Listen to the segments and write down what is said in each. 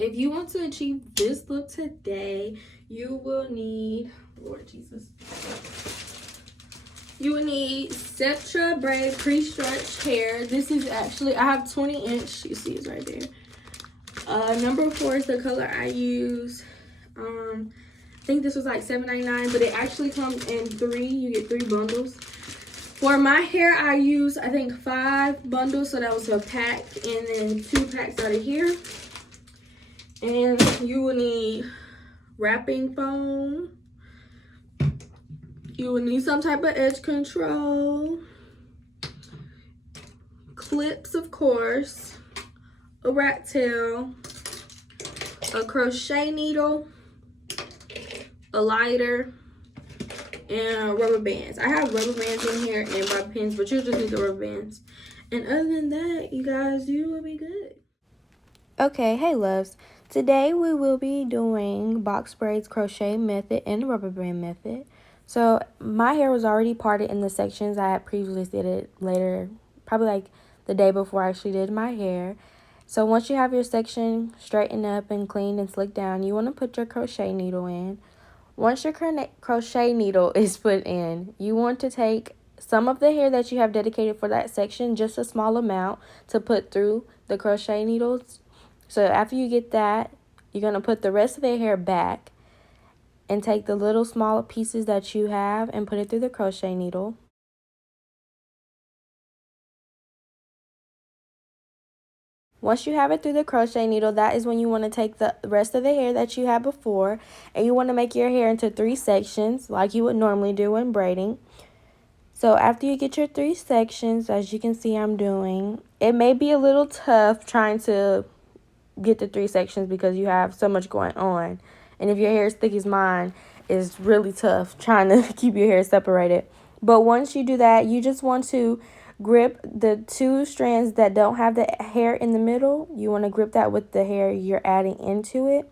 if you want to achieve this look today, you will need, Lord Jesus, you will need Sceptra braid pre-stretched hair. This is actually, I have 20-inch, you see it's right there. Number 4 is the color I use. I think this was like $7.99, but it actually comes in 3. You get 3 bundles. For my hair, I use, I think, 5 bundles, so that was a pack, and then 2 packs out of here. And you will need wrapping foam. You will need some type of edge control. Clips, of course. A rat tail. A crochet needle. A lighter. And rubber bands. I have rubber bands in here and my pins, but you just need the rubber bands. And other than that, you guys, you will be good. Okay, hey loves. Today we will be doing box braids crochet method and rubber band method. So my hair was already parted in the sections. I had previously did it later, probably like the day before I actually did my hair. So once you have your section straightened up and cleaned and slicked down, you want to put your crochet needle in. Once your crochet needle is put in, you want to take some of the hair that you have dedicated for that section, just a small amount, to put through the crochet needles. So after you get that, you're going to put the rest of the hair back and take the little smaller pieces that you have and put it through the crochet needle. Once you have it through the crochet needle, that is when you want to take the rest of the hair that you had before, and you want to make your hair into 3 sections like you would normally do when braiding. So after you get your 3 sections, as you can see I'm doing, it may be a little tough trying to get the 3 sections because you have so much going on. And if your hair is thick as mine, it's really tough trying to keep your hair separated. But once you do that, you just want to grip the 2 strands that don't have the hair in the middle. You want to grip that with the hair you're adding into it.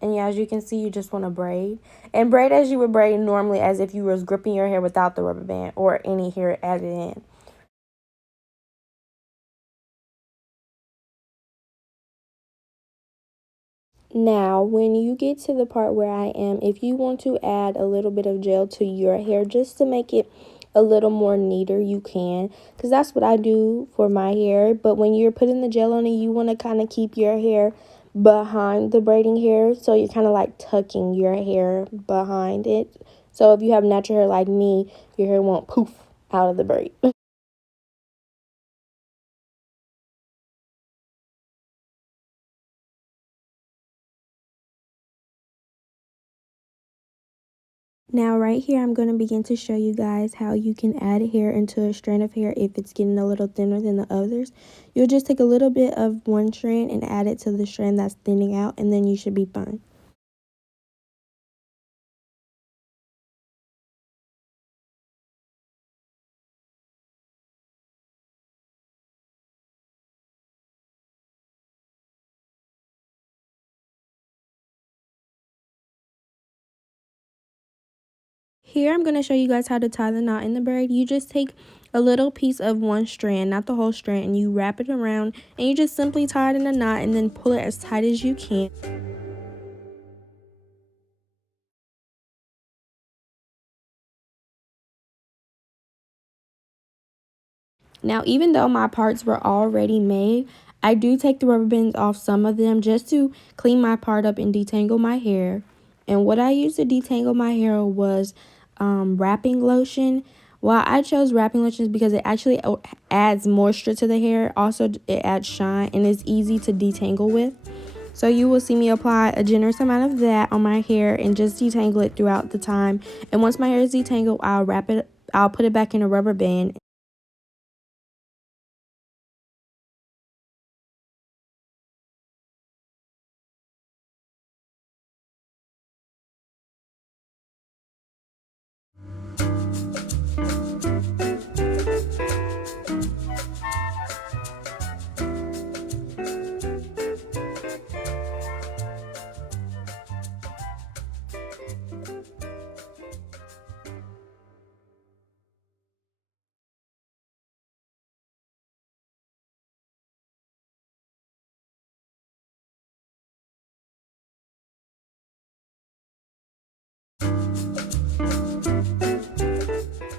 And yeah, as you can see, you just want to braid. And braid as you would braid normally, as if you was gripping your hair without the rubber band or any hair added in. Now, when you get to the part where I am, if you want to add a little bit of gel to your hair just to make it a little more neater, you can, because that's what I do for my hair. But when you're putting the gel on it, you want to kind of keep your hair behind the braiding hair, so you're kind of like tucking your hair behind it. So if you have natural hair like me, your hair won't poof out of the braid. Now right here, I'm going to begin to show you guys how you can add hair into a strand of hair if it's getting a little thinner than the others. You'll just take a little bit of one strand and add it to the strand that's thinning out, and then you should be fine. Here I'm going to show you guys how to tie the knot in the braid. You just take a little piece of one strand, not the whole strand, and you wrap it around, and you just simply tie it in a knot and then pull it as tight as you can. Now, even though my parts were already made, I do take the rubber bands off some of them just to clean my part up and detangle my hair. And what I used to detangle my hair was wrapping lotion. Well, I chose wrapping lotion because it actually adds moisture to the hair. Also, it adds shine and it's easy to detangle with. So you will see me apply a generous amount of that on my hair and just detangle it throughout the time. And once my hair is detangled, I'll put it back in a rubber band.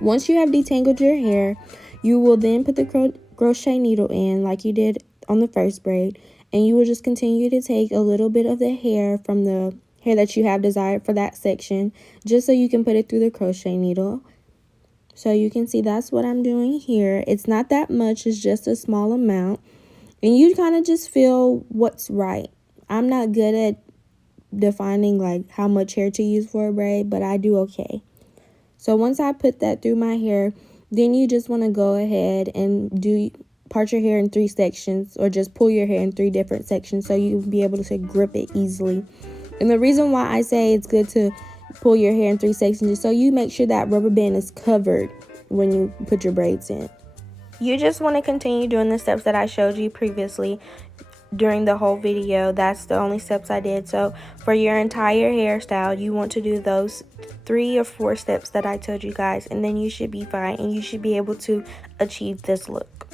Once you have detangled your hair, you will then put the crochet needle in like you did on the first braid, and you will just continue to take a little bit of the hair from the hair that you have desired for that section, just so you can put it through the crochet needle. So you can see that's what I'm doing here. It's not that much, it's just a small amount, and you kind of just feel what's right. I'm not good at defining like how much hair to use for a braid, but I do okay. So once I put that through my hair, then you just want to go ahead and part your hair in 3 sections, or just pull your hair in 3 different sections so you'll be able to grip it easily. And the reason why I say it's good to pull your hair in 3 sections is so you make sure that rubber band is covered when you put your braids in. You just want to continue doing the steps that I showed you previously during the whole video. That's the only steps I did. So for your entire hairstyle, you want to do those 3 or 4 steps that I told you guys, and then you should be fine and you should be able to achieve this look.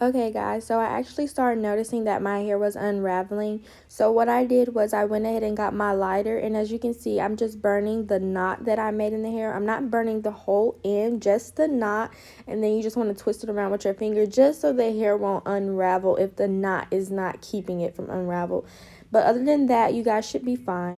Okay guys, so I actually started noticing that my hair was unraveling. So what I did was I went ahead and got my lighter, and as you can see, I'm just burning the knot that I made in the hair. I'm not burning the whole end, just the knot, and then you just want to twist it around with your finger just so the hair won't unravel if the knot is not keeping it from unravel. But other than that, you guys should be fine.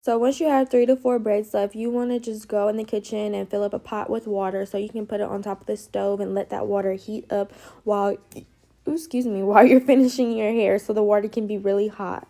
So once you have 3 to 4 braids left, you want to just go in the kitchen and fill up a pot with water so you can put it on top of the stove and let that water heat up while you're finishing your hair, so the water can be really hot.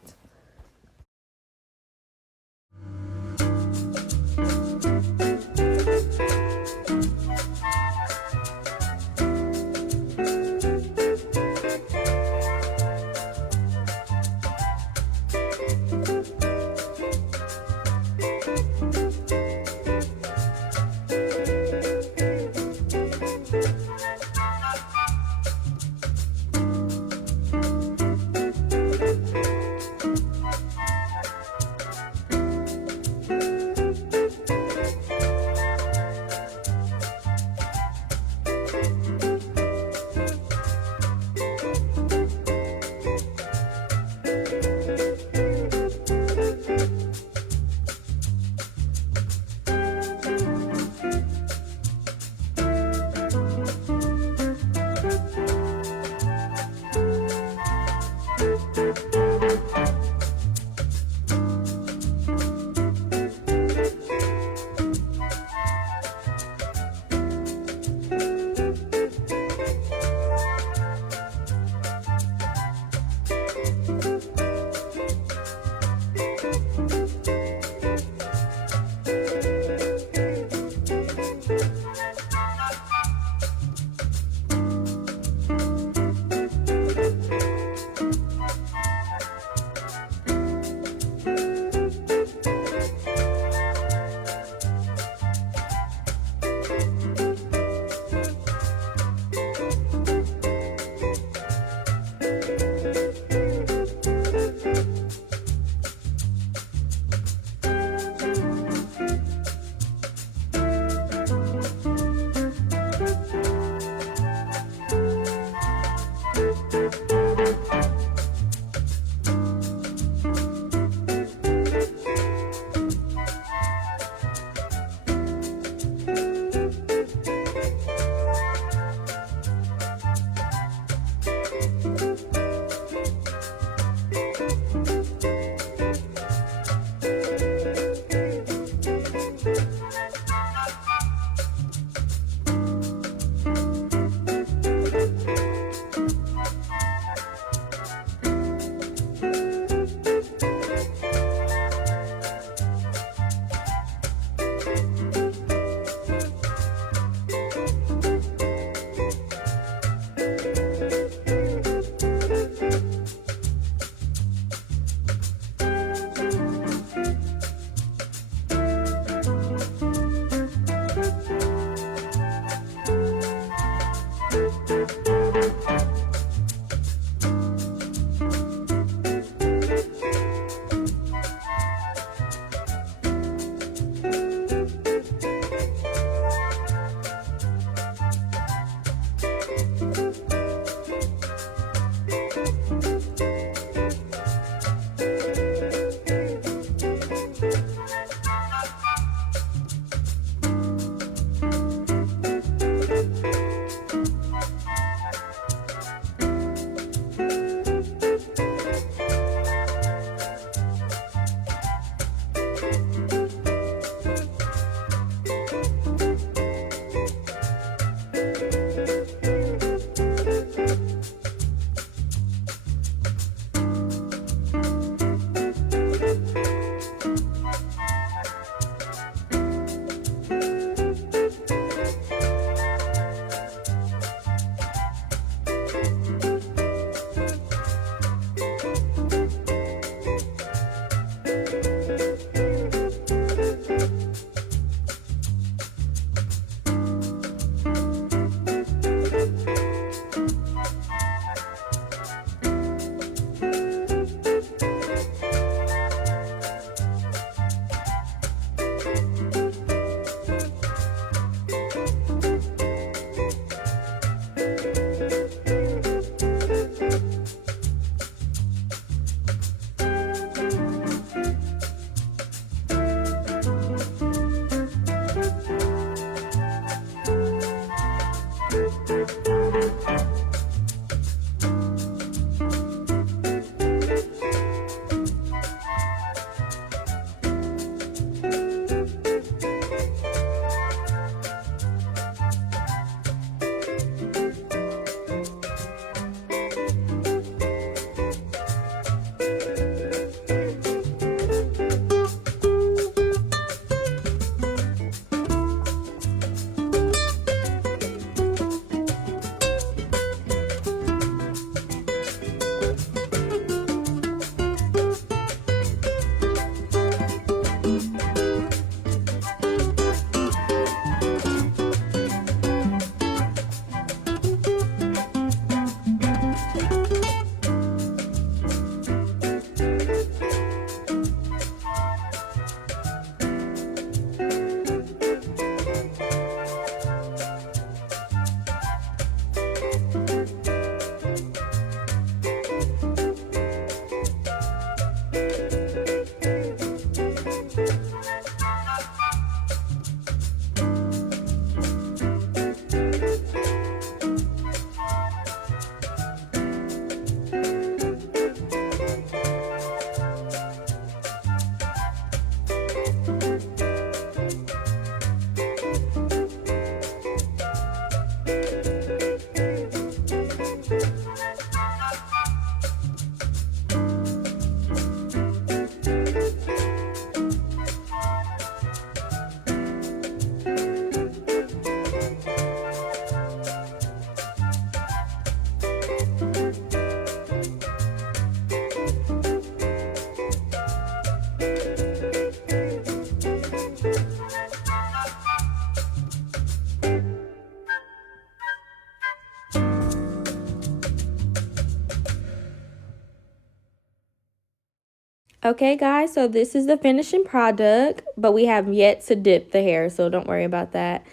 Okay, guys, so this is the finishing product, but we have yet to dip the hair, so don't worry about that.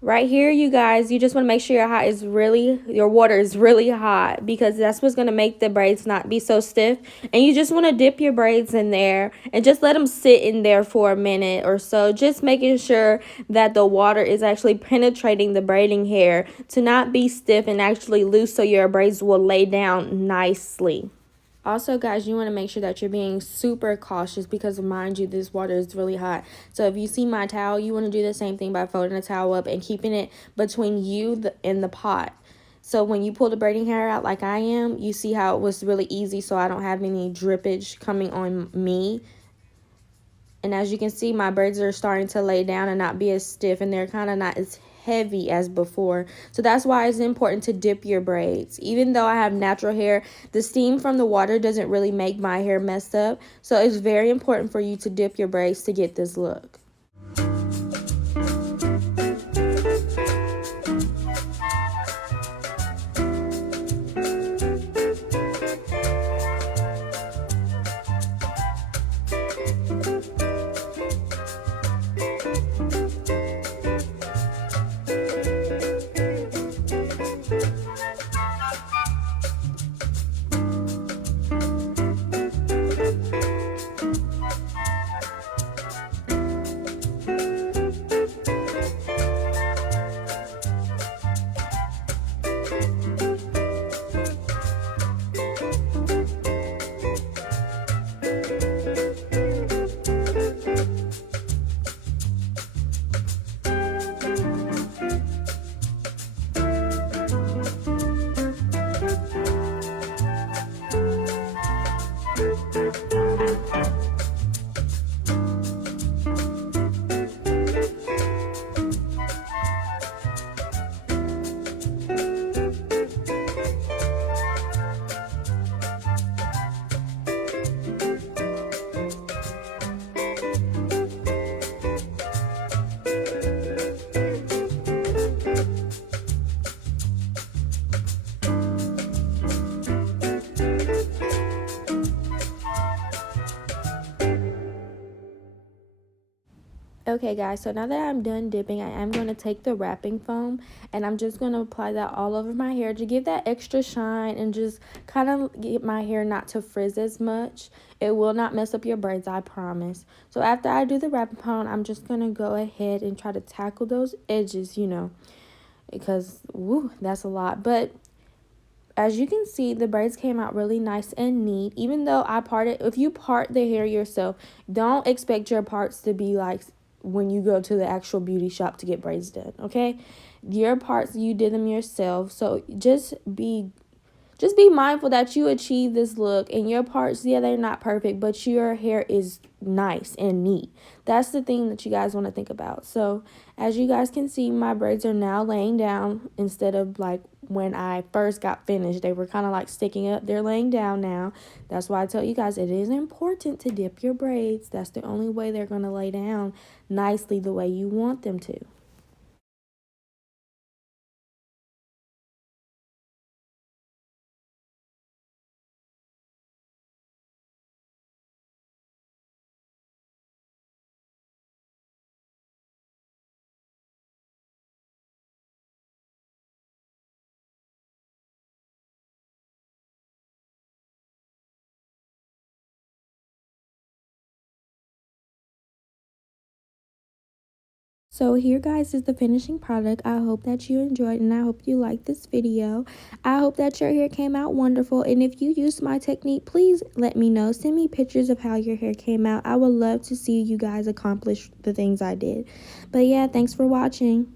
Right here, you guys, you just want to make sure your water is really hot, because that's what's going to make the braids not be so stiff. And you just want to dip your braids in there and just let them sit in there for a minute or so, just making sure that the water is actually penetrating the braiding hair to not be stiff and actually loose, so your braids will lay down nicely. Also, guys, you want to make sure that you're being super cautious, because mind you, this water is really hot. So if you see my towel, you want to do the same thing by folding the towel up and keeping it between you and the pot. So when you pull the braiding hair out like I am, you see how it was really easy, so I don't have any drippage coming on me. And as you can see, my braids are starting to lay down and not be as stiff, and they're kind of not as heavy as before. So that's why it's important to dip your braids. Even though I have natural hair, the steam from the water doesn't really make my hair messed up. So it's very important for you to dip your braids to get this look. Okay, guys, so now that I'm done dipping, I am going to take the wrapping foam and I'm just going to apply that all over my hair to give that extra shine and just kind of get my hair not to frizz as much. It will not mess up your braids, I promise. So after I do the wrapping foam, I'm just going to go ahead and try to tackle those edges, because, woo, that's a lot. But as you can see, the braids came out really nice and neat. Even though I parted, if you part the hair yourself, don't expect your parts to be like when you go to the actual beauty shop to get braids done, okay? Your parts, you did them yourself. So just be mindful that you achieve this look, and your parts, yeah, they're not perfect, but your hair is nice and neat. That's the thing that you guys want to think about. So as you guys can see, my braids are now laying down instead of like when I first got finished. They were kind of like sticking up. They're laying down now. That's why I tell you guys it is important to dip your braids. That's the only way they're going to lay down nicely the way you want them to. So here, guys, is the finishing product. I hope that you enjoyed, and I hope you liked this video. I hope that your hair came out wonderful, and if you used my technique, please let me know. Send me pictures of how your hair came out. I would love to see you guys accomplish the things I did. But yeah, thanks for watching.